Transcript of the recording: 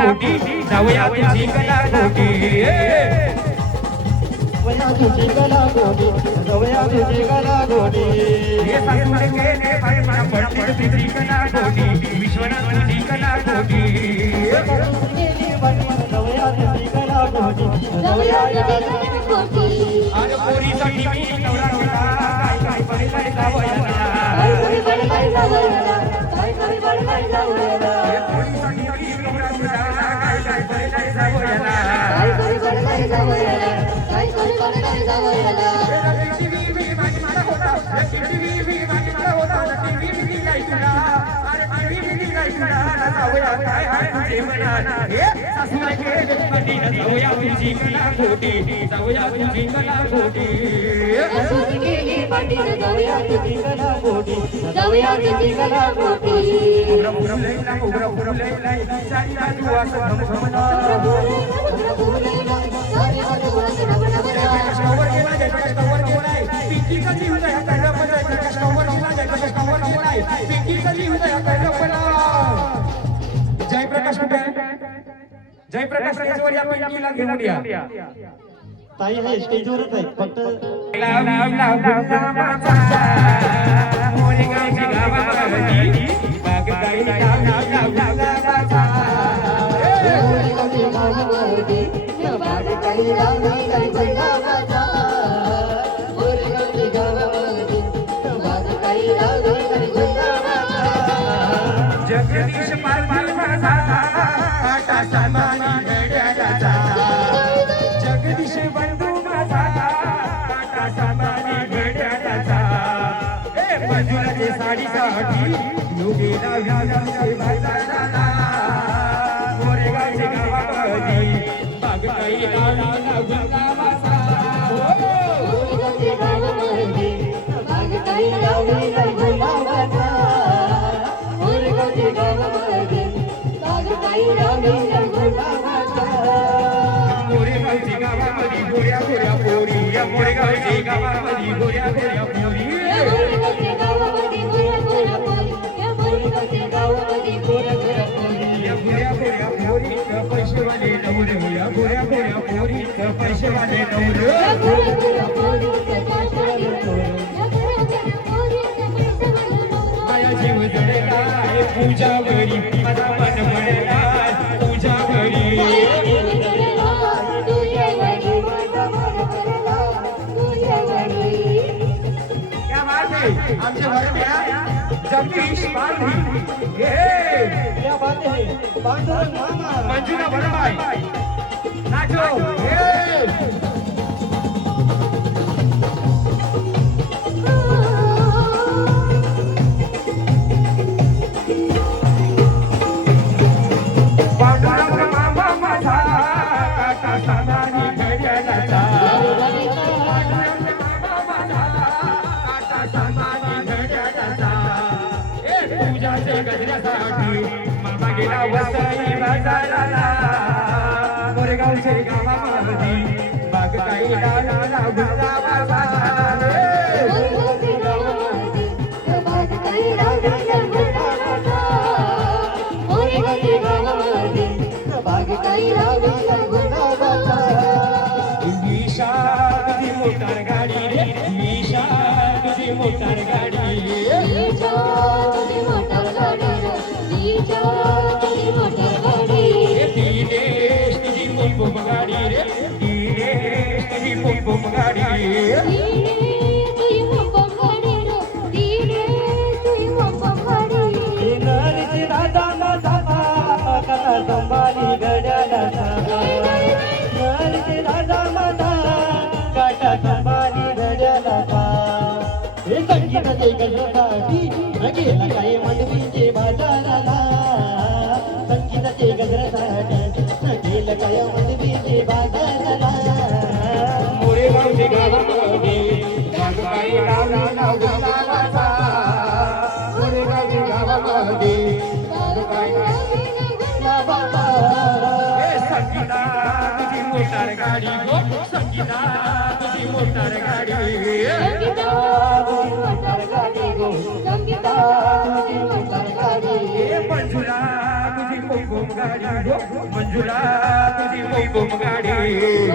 कलाकोटी जाऊया तुझी कलाकोटी तुझी कलाकोटी जाऊया तुझी कलाकोटी हे सासूने केले बाई मला पंडित तुझी कलाकोटी विश्वनाथ तुझी कलाकोटी जाऊया तुझी कलाकोटी जाऊया तुझी कलाकोटी आज पोरीसाठी मी नवरा नवरा काय बडबड जावयाला काय बडबड जावयाला काय बडबड जावयाला पोरीसाठी मी नवरा नवरा काय बडबड जावयाला काय बडबड जावयाला काय बडबड जावयाला टीव्ही माझी मला होता टीव्ही माझी मला होता टीव्ही गायला अरे टीव्ही गायला जावया काय हाय तुझे मना हे सासूला केले पंडित जाऊया तुझी कलाकोटी जाऊया तुझी कलाकोटी जाऊया तुझी कलाकोटी जाऊया तुझी कलाकोटी उग्र लैला सारी राजू असं भमभमना कष्टावर गेला जय कष्टावर गेलाय पिंकी कधी होता या कर्णपणा कष्टावर गेला जय कष्टावर गेलाय पिंकी कधी होता या कर्णपणा जयप्रकाश कुठे जयप्रकाश स्टेजवर या पिंकीला घेऊन या ताई आहे स्टेजवरच आहे फक्त लाव लाव लाव गुलाबाचा मोरगावची गावामध्ये बाग गाई लाव लाव लाव गुलाबाचा मोरगावची गावामध्ये बाग गाई लाव लाव गुलाबाचा मोरगावची गावामध्ये बाग गाई लाव लाव गुलाबाचा जगदीश पाल माझा आटा सामानी घड्याळाचा जगदीश बंधू माझा आटा सामानी घड्याळाचा ए मंजुळाची साडीसाठी योगीला व्याजाचे बाजाराला मोरगावच्या गावामध्ये बाग काही लावला गुलाबाचा मोरगावची गावामध्ये बाग गाई लाव लाव गुलाबाचा मोरगावची गावामध्ये बाग गाई लाव लाव गुलाबाचा मोरगावच्या गावामध्ये गोऱ्या गोऱ्या पोरी या मोरगावच्या गावामध्ये गोऱ्या गोऱ्या पोरी मोरगावच्या गावामध्ये गोऱ्या गोऱ्या पोरी या मोरगावच्या गावामध्ये गोऱ्या गोऱ्या पोरी या गोऱ्या गोऱ्या पोरी पैसेवाले नवरे या गोऱ्या गोऱ्या पोरी पैसेवाले नवरे या गोऱ्या गोऱ्या पोरीचं पैसेवाले नवरे या गोऱ्या गोऱ्या पोरीचं पैसेवाले नवरे माया जीव जडला पूजावरी माझा मन म्हणला पूजावरी क्या बात है आमचे वरद्या जगदीश पालवी क्या बात है पांडुरंग मामा मंजुला बरबाई नाचो पांडुरंग मामा माझा काटा सामानी घड्याळाचा पांडुरंग मामा माझा काटा सामानी घड्याळाचा ए पूजाचे गजऱ्यासाठी मामा गेला वसई बाजाराला मोरगावच्या गावामध्ये बाग काही लावला गुलाबाचा मोरगावच्या गावामध्ये बाग गाई लाव लाव गुलाबाचा मोरगावच्या गावामध्ये बाग गाई लाव लाव गुलाबाचा ईशा तुझी मोटार गाडी रे ईशा तुझी मोटार गाडी नीचा तुझी मोटर गाडी नीचा तुझी मोटर गाडी दिनेश तुझी पोप गाडी रे दिनेश तुझी पोप गाडी दीने तुझी मोपर गाडी दीने तुझी मोपर गाडी नरची राजा माझा कथा संभाली गड्याला नरची राजा माझा काटा संभाली गड्याला हे संगीताचे गजरासाठी गेला काय मंडवीचे बाजाराला संगीताचे गजरासाठी गेलं काय मंडवीचे बाजाराला मोरेगावच्या गावामध्ये बाग काही लावला गुलाबाचा मोरेगावच्या गावामध्ये बाग काही बाबा संगीता तुझी मोटार गाडी गो संगीता तुझी मोटार गाडी संगीता तुझी मोटार गाडी गो संगीता तुझी मोटार गाडी मंजुला तुझी बुम बुम गाडी हो मंजुळा तुझी बुम बुम गाडी